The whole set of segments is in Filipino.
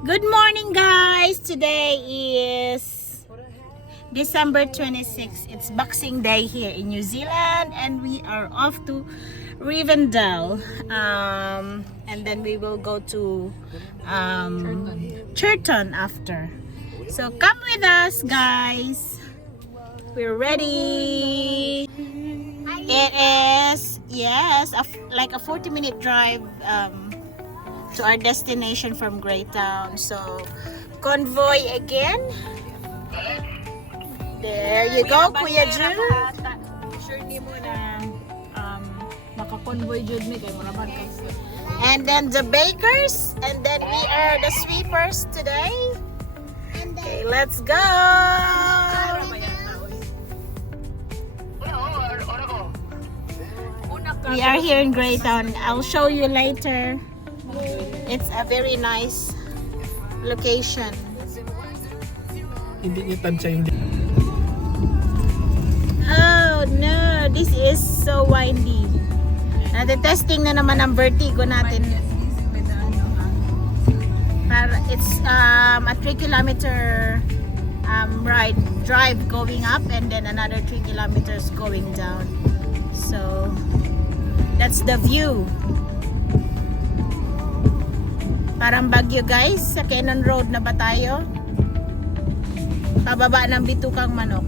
Good morning, guys. Today is December 26th. It's Boxing Day here in New Zealand, and we are off to Rivendell. And then we will go to Churton after. So come with us, guys. We're ready. It is, yes, like a 40-minute drive to our destination from Greytown. So, convoy again. There you go, Kuya Jun. Sure ni mo na maka-convoy Jun mi kay muraman ka. And then the bakers, and then we are the sweepers today. Okay, let's go. We are here in Greytown. I'll show you later. It's a very nice location. Hindi niya tansya yung... Oh no, this is so windy. Testing na naman ang vertigo natin. It's a 3-kilometer drive going up, and then another 3 kilometers going down. So that's the view. Parang Baguio, guys. Sa Cannon Road na ba tayo? Pababa ng Bitukang Manok.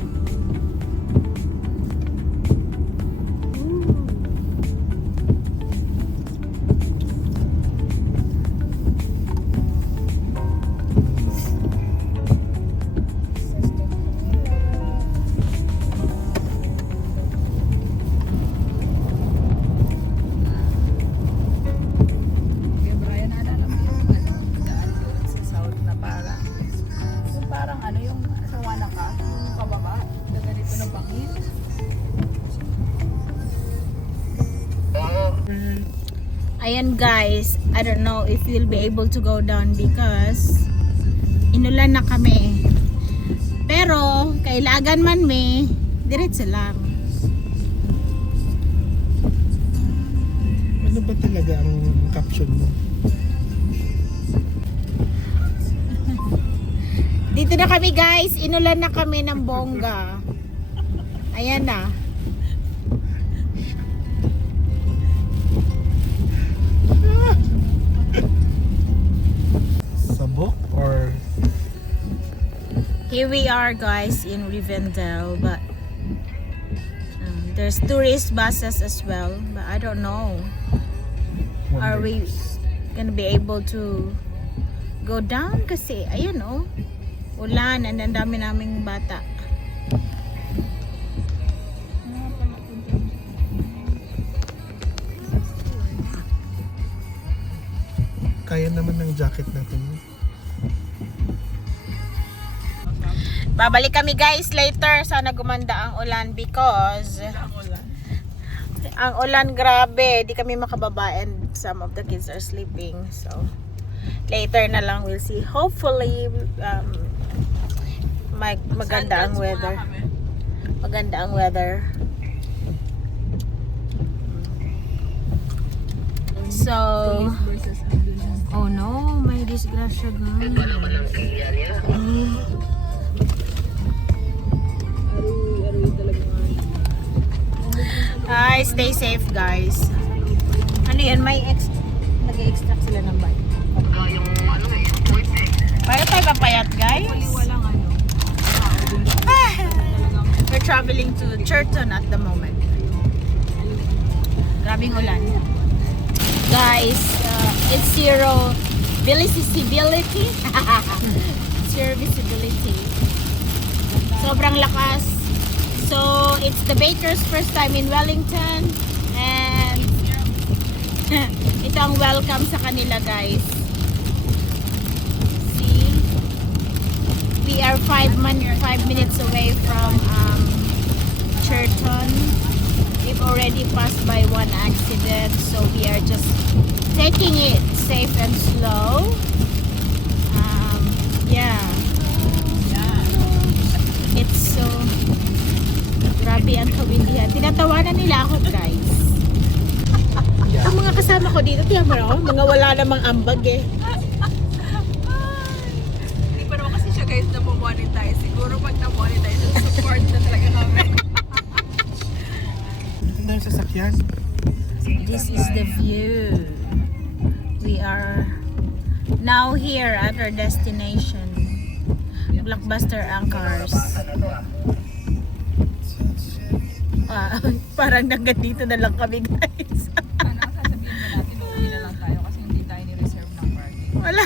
Ayan, guys, I don't know if we'll be able to go down because inulan na kami. Pero kailangan man may diretso lang. Ano ba talaga ang caption mo? Dito na kami, guys, inulan na kami ng bongga. Ayan na. Sabok or... Here we are, guys, in Rivendell, but there's tourist buses as well, but I don't know. Are we gonna be able to go down? Kasi, ayun oh, ulan, and ang dami naming bata. Kaya naman ng jacket natin. Babalik kami, guys, later. Sana gumanda ang ulan because ang ulan grabe. Di kami makababa and some of the kids are sleeping. So later na lang we'll see. Hopefully maganda ang weather. Maganda ang weather. So oh no, may disgrasya guys. Hi, stay safe, guys. Ano yan? Nag-extract sila ng bike. Para tayo papayat, guys. We're traveling to Churton at the moment. Grabing ulan. Guys, it's zero visibility. Zero visibility. Sobrang lakas. So, it's the baker's first time in Wellington, and ito ang welcome sa kanila, guys. See? We are 5 minutes away from Churton. We've already passed by one accident, so we are just taking it safe and slow. Yeah. It's so... Grabe ang kawindihan. Tinatawanan nila ako, guys. Ang mga kasama ko dito, tiyan mo, mga wala namang ambag eh. Yan. This is the view. We are now here at our destination. Blockbuster Anchors. Parang hanggang dito na lang kami, guys. Ano, sasabihin mo natin, uuwi na lang tayo kasi hindi tayo ni-reserve ng parking. Wala.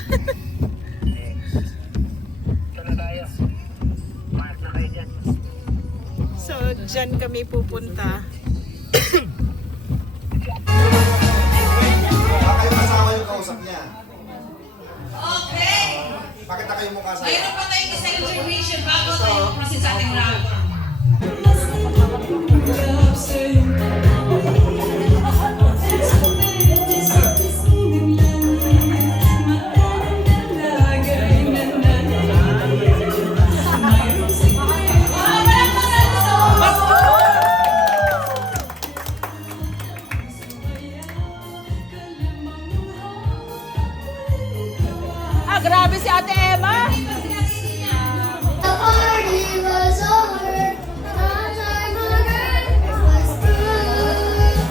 So, dyan kami pupunta. Kayo kasama yung kausap niya. Okay. Pakita kayo mukha sa Mayroon pa tayong isang information bago tayo proceed sa ating round. Grabe si Ate Emma! The party was over, our time on earth was through.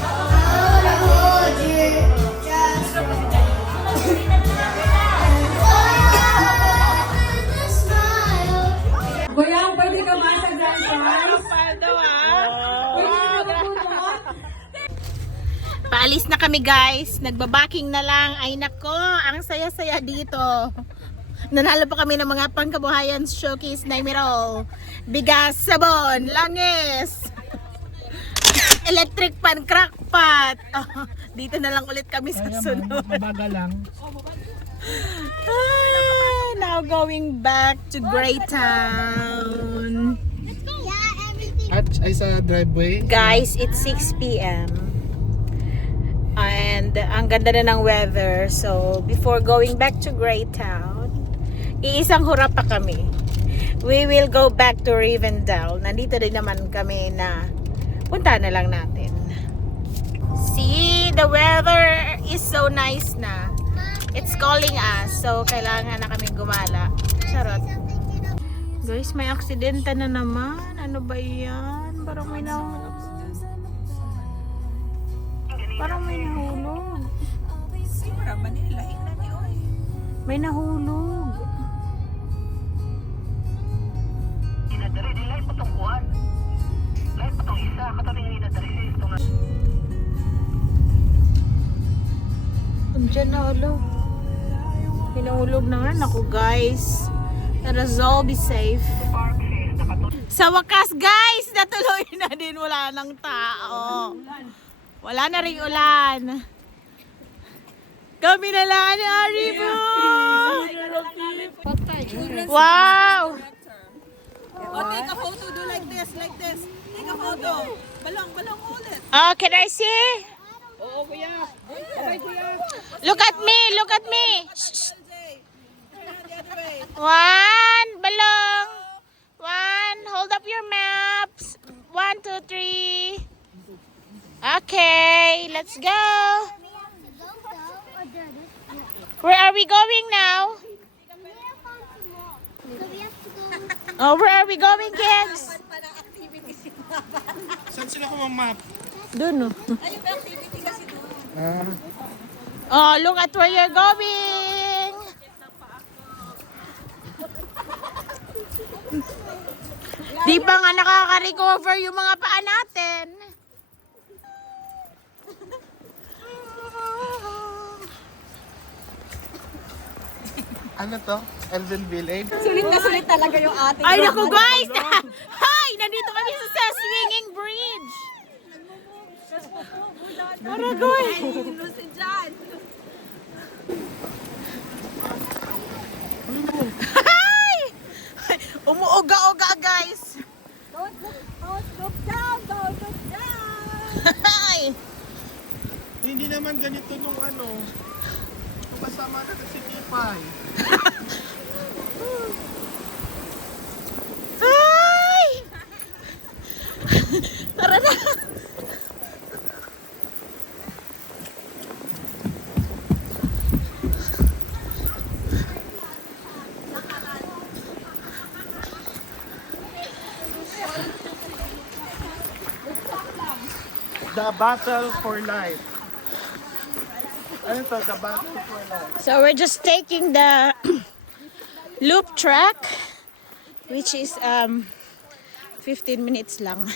How to hold you just with a smile. Kuya, pwede ka ba sa grand prize? Paalis na kami, guys. Nagbabaking na lang. Ay nako, ang saya-saya dito. Nanalo pa kami ng mga pangkabuhayan showcase na Emerald. Bigas, sabon, langis, electric pan, crackpot. Oh, dito na lang ulit kami sa sunod. Mabaga lang. Now going back to Greytown. Yeah, everything. At ay sa driveway. Guys, it's 6 p.m. And ang ganda na ng weather. So, before going back to Greytown, iisang hurap pa kami. We will go back to Rivendell. Nandito din naman kami na punta na lang natin. See, the weather is so nice na. It's calling us. So, kailangan na kaming gumala. Charot. Guys, may aksidente na naman. Ano ba yan? Parang may nahulog. Sigura, manilahin na ni Oy. May nahulog. Andiyan na, ulo. Pinahulog na nga. Naku, guys. Let us all be safe. Sa wakas, guys, natuloy na din. Wala nang tao. Wala na rin ulan. Kami na lang ni Aribo. Wow! Oh, take a photo, do like this, like this. Take a photo. Balong ulit. Oh, can I see? Oo, kuya. Okay, kuya. Look at me, look at me. Shh. LJ. The other way. One, balong. One, hold up your maps. 1, 2, 3. Okay, let's go. Where are we going now? Oh, where are we going, kids? Saan sila kumamap? Doon, no. Ayun, activity kasi doon. Oh, look at where you're going. Di pa nga nakaka-recover yung mga paa natin. Ano to? Elven Village? Sulit na sulit talaga yung ating. Ay, naku guys! Hi! Nandito kami sa swinging bridge. Maragoy! Lucy dyan. Hi! Umuuga-uga guys. Don't look down, don't look down. Hi! Hindi naman ganito nung ano. Nung kasama natin si Tipay. Hi! Tara na! The Battle for Life. Ano to? The Battle for Life. So we're just taking the loop track, which is 15 minutes lang.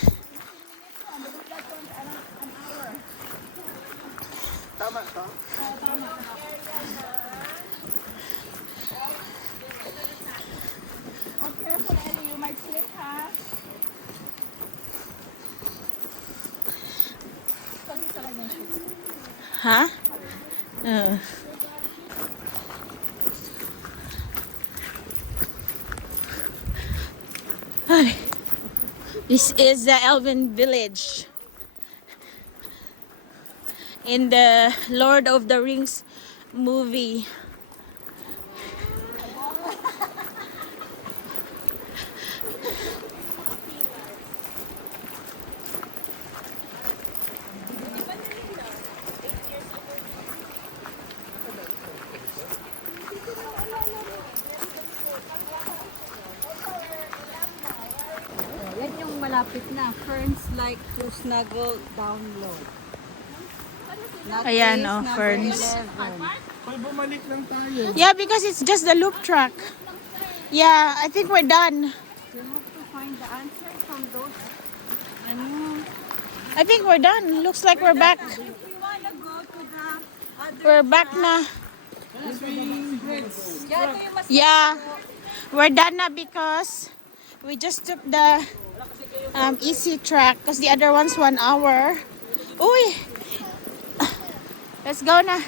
Tama to? Careful, Ellie. You might slip, ha? Huh? Ay. This is the Elven village in the Lord of the Rings movie. Yan yung malapit na. Ferns like to snuggle down low. Ayan, oh, ferns. May bumalik lang tayo. Yeah, because it's just the loop track. Yeah, I think we're done. You have to find the answer from those. I think we're done. Looks like we're back. If we want to go to the other. We're back na. Yeah, ito yung mas. Yeah, we're done na because we just took the easy track because the other one's 1 hour. Uy! Let's go na.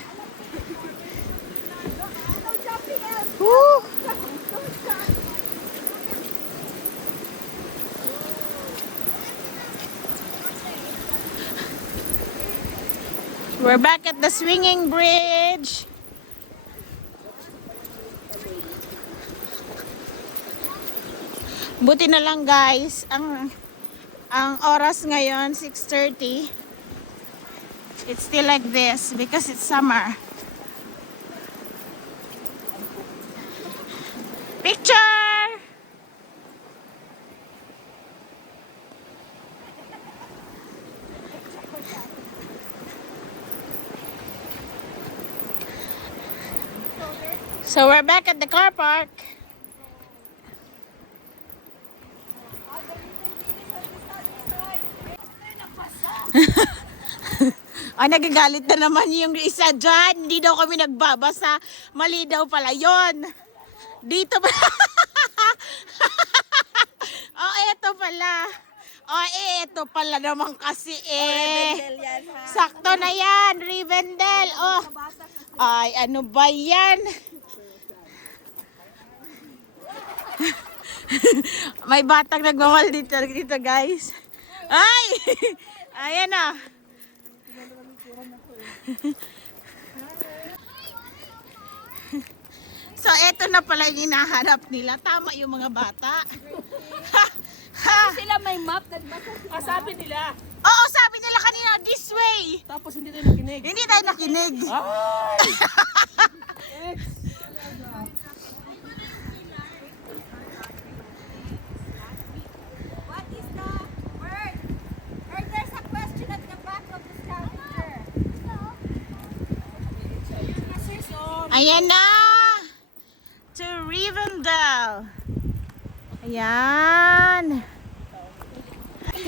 Woo! We're back at the swinging bridge. Buti na lang guys, ang oras ngayon 6:30. It's still like this because it's summer. Picture! So we're back at the car park. Ay, nagagalit na naman yung isa dyan. Hindi daw kami nagbabasa. Mali daw pala yon. Dito ba? Oh, eto pala. Oh, eto pala naman kasi Sakto na yan, Rivendell. Oh. Ay, ano ba yan? May batang nagmamahal dito guys. Ay! Ayan na. So, eto na pala yung hinahanap nila. Tama yung mga bata. Sila may map. Sabi nila. Oo, sabi nila kanina, this way. Tapos hindi tayo nakinig. Hindi tayo nakinig. Ay! What is the word? Or there's a question at the back of the scavenger. Ayan na. To Rivendell. Ayan.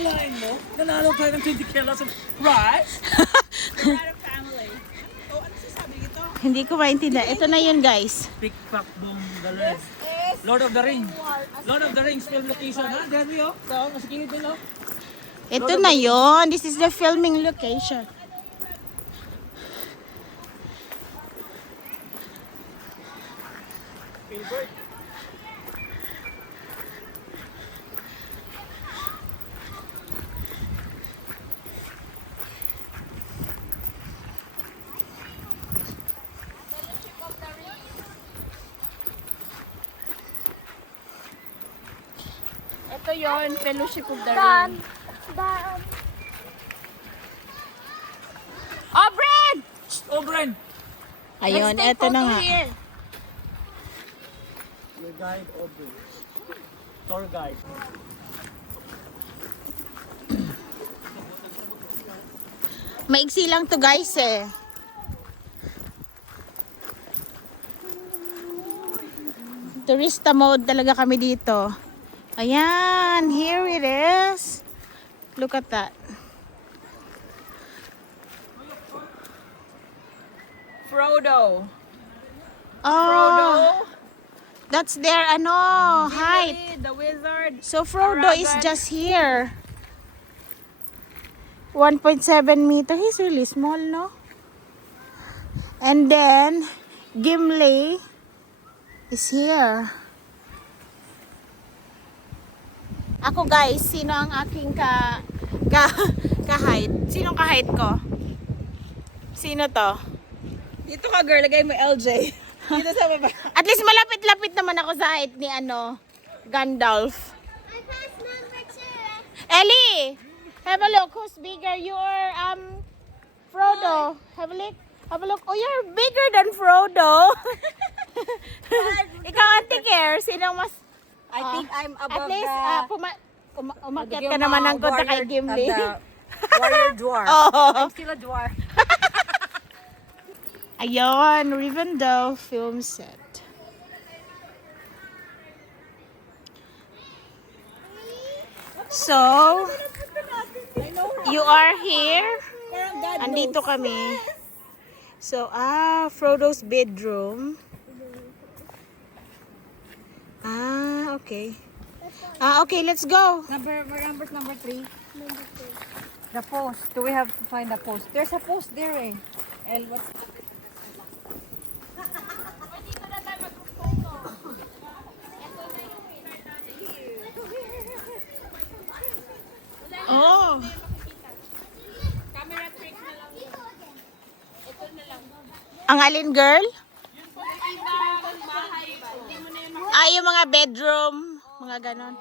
Line mo, nanalo tayo ng 20 kilos of rice. Hindi ko maintindihan. Ito na yun guys. Pick, pack, boom, galing. Lord of the Rings. Lord of the Rings film location, ha? There we go. So, masikingit din, no? Ito na yun. This is the filming location. Ito yon, Fellowship of the Ring. Obren! Obren! Ayun, ito na nga. Your guide, Obren. Tour guide. Maiksi lang to guys eh. Turista mode talaga kami dito. Ayan, here it is. Look at that. Frodo. Oh, that's their height. The wizard. So Frodo is just here. 1.7 meter. He's really small, no? And then Gimli is here. Ako guys, sino ang aking ka-height? Sinong ka-height ko? Sino to? Dito ka girl, lagay mo LJ. Dito sa baba. At least malapit-lapit naman ako sa height ni Gandalf. I passed number 2. Ellie, have a look. Who's bigger? You or Frodo? Have a look. Have a look. Oh, you're bigger than Frodo. Ikaw, Auntie Care, sinong mas... I think I'm above At least, umakyat ka the naman ng konta kay warrior- Gimli. the warrior dwarf. Oh. I'm still a dwarf. Ayun, Rivendell film set. So, you are here. Andito kami. So, Frodo's bedroom. Okay. Okay, let's go. Number 3. The post. Do we have to find the post? There's a post there eh. El, what's Oh. Ang alin, girl? Yung mga bedroom, mga ganon.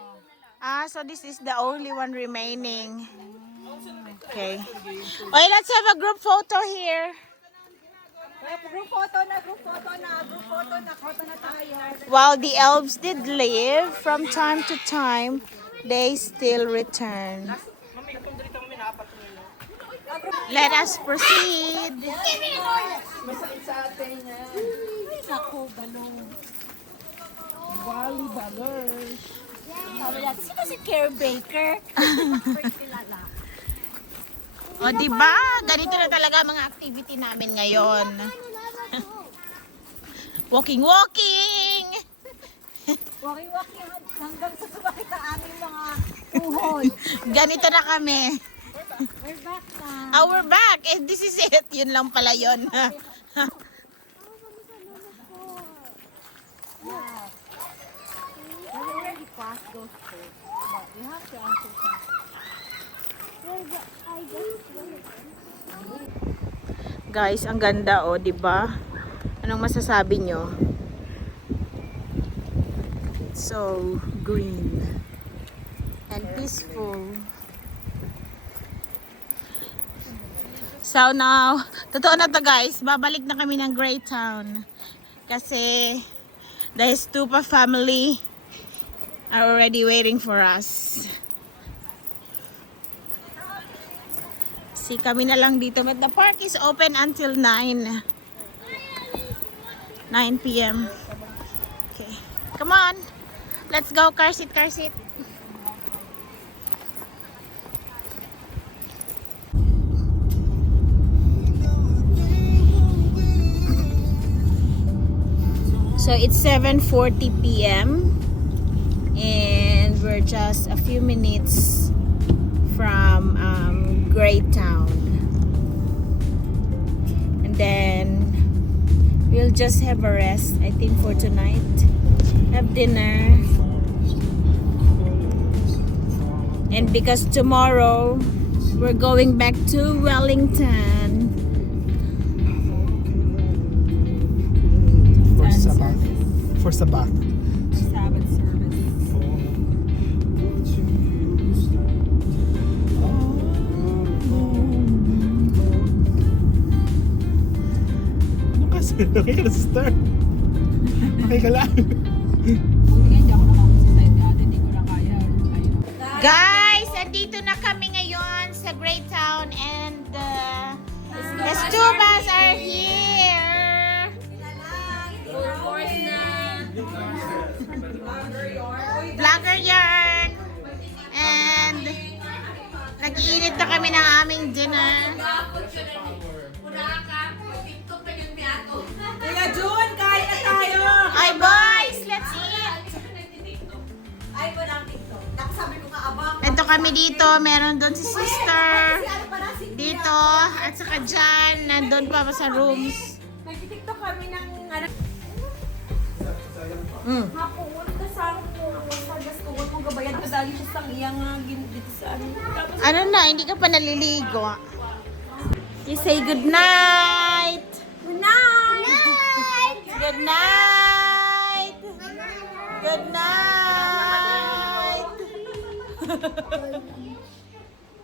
So this is the only one remaining. Okay. Okay, let's have a group photo here. Group photo na. Photo na tayo. While the elves did leave, from time to time, they still return. Let us proceed. Ako, balong. Wally Bagers. Sino si Care Baker? O, diba? Ganito na talaga mga activity namin ngayon. Walking! Walking hanggang sa sumakit ang aming mga tuhod. Ganito na kami. We're back na. We're back. This is it. Yun lang pala yun. We already passed those things, but we have to answer some. Guys, ang ganda diba? Anong masasabi nyo? So green and peaceful. So now, totoo na to guys, babalik na kami ng Greytown kasi the Stupa family are already waiting for us. See, kami na lang dito, but the park is open until 9 p.m. Okay, come on, let's go. Car seat. So it's 7:40 p.m. and we're just a few minutes from Greytown, and then we'll just have a rest, I think, for tonight. Have dinner, and because tomorrow we're going back to Wellington. For Sabbath. Sabbath service. Ano kasi? Okay ka na, sister? Okay ka lang? Hindi ako nakakasitay dati, hindi ko na kaya. Guys, andito na kami ngayon sa Greytown, and The Stubas are here. Vlogger yarn. And nag-iinit na kami ng aming dinner. Kaya June, kain na tayo! Ay boys, let's eat. Ay, walang TikTok. Nakasabi ko nga abang. Ito kami dito, meron doon si sister. Ano pa na si Dito, at saka dyan, nandun pa sa rooms. Nag-TikTok kami ng ano. Hapon, kasama ko. Sa gastuon mo gabayan ko dahil siya sang iyang dito sa ano. Tapos, Ano na, hindi ka pa naliligo. You say good night. good night! Good night. Good night.